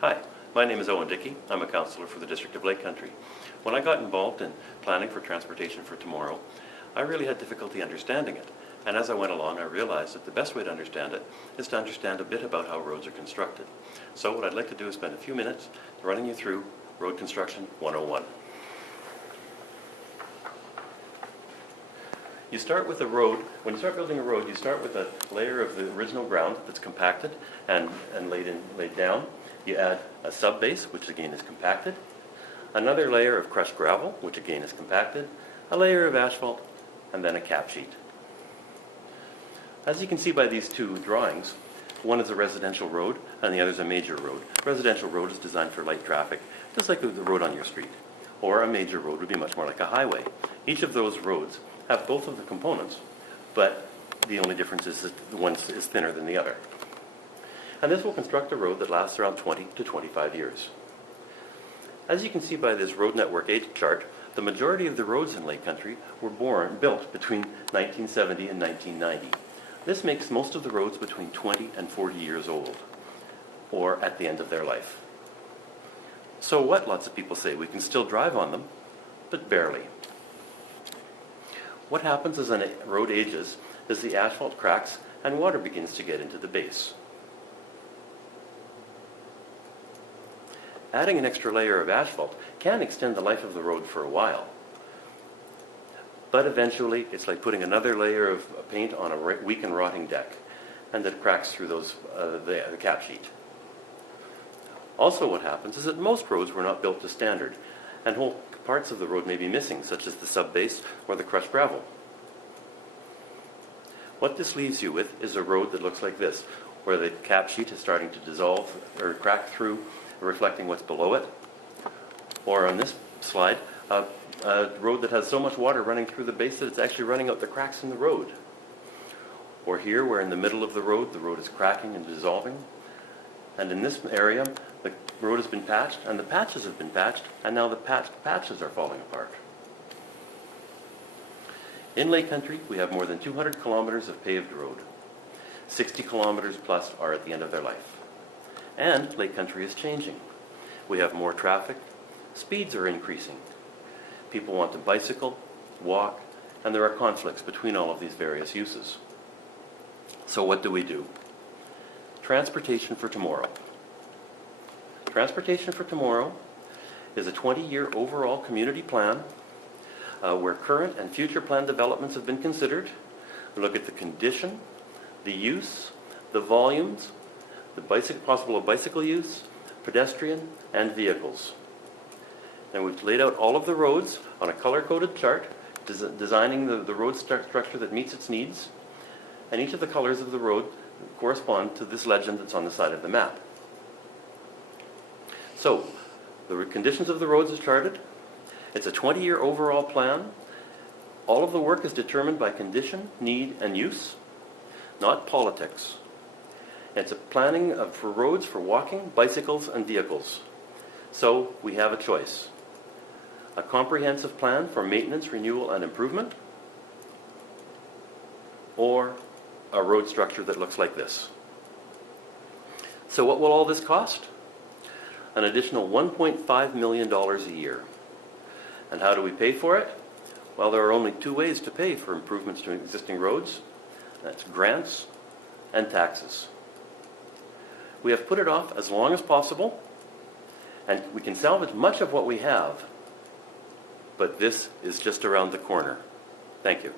Hi, my name is Owen Dickie. I'm a councillor for the District of Lake Country. When I got involved in planning for Transportation for Tomorrow, I really had difficulty understanding it. And as I went along, I realized that the best way to understand it is to understand a bit about how roads are constructed. So what I'd like to do is spend a few minutes running you through Road Construction 101. You start with a road. When you start building a road, you start with a layer of the original ground that's compacted and laid down. You add a subbase, which again is compacted, another layer of crushed gravel, which again is compacted, a layer of asphalt, and then a cap sheet. As you can see by these two drawings, one is a residential road and the other is a major road. Residential road is designed for light traffic, just like the road on your street. Or a major road would be much more like a highway. Each of those roads have both of the components, but the only difference is that one is thinner than the other. And this will construct a road that lasts around 20 to 25 years. As you can see by this road network age chart, the majority of the roads in Lake Country were built between 1970 and 1990. This makes most of the roads between 20 and 40 years old, or at the end of their life. So what, lots of people say, we can still drive on them, but barely. What happens as a road ages is the asphalt cracks and water begins to get into the base. Adding an extra layer of asphalt can extend the life of the road for a while. But eventually, it's like putting another layer of paint on a weak and rotting deck, and it cracks through the cap sheet. Also what happens is that most roads were not built to standard, and whole parts of the road may be missing, such as the subbase or the crushed gravel. What this leaves you with is a road that looks like this, where the cap sheet is starting to dissolve or crack through, reflecting what's below it. Or on this slide, a road that has so much water running through the base that it's actually running out the cracks in the road. Or here, where in the middle of the road is cracking and dissolving. And in this area, the road has been patched, and the patches have been patched, and now the patches are falling apart. In Lake Country, we have more than 200 kilometers of paved road. 60 kilometers plus are at the end of their life. And Lake Country is changing. We have more traffic, speeds are increasing. People want to bicycle, walk, and there are conflicts between all of these various uses. So what do? Transportation for Tomorrow. Transportation for Tomorrow is a 20-year overall community plan where current and future plan developments have been considered. We look at the condition, the use, the volumes, the possible bicycle use, pedestrian, and vehicles. And we've laid out all of the roads on a color-coded chart, designing the road structure that meets its needs, and each of the colors of the road correspond to this legend that's on the side of the map. So, the conditions of the roads is charted. It's a 20-year overall plan. All of the work is determined by condition, need, and use, not politics. It's a planning for roads for walking, bicycles, and vehicles. So we have a choice. A comprehensive plan for maintenance, renewal, and improvement, or a road structure that looks like this. So what will all this cost? An additional $1.5 million a year. And how do we pay for it? Well, there are only two ways to pay for improvements to existing roads. That's grants and taxes. We have put it off as long as possible, and we can salvage much of what we have, but this is just around the corner. Thank you.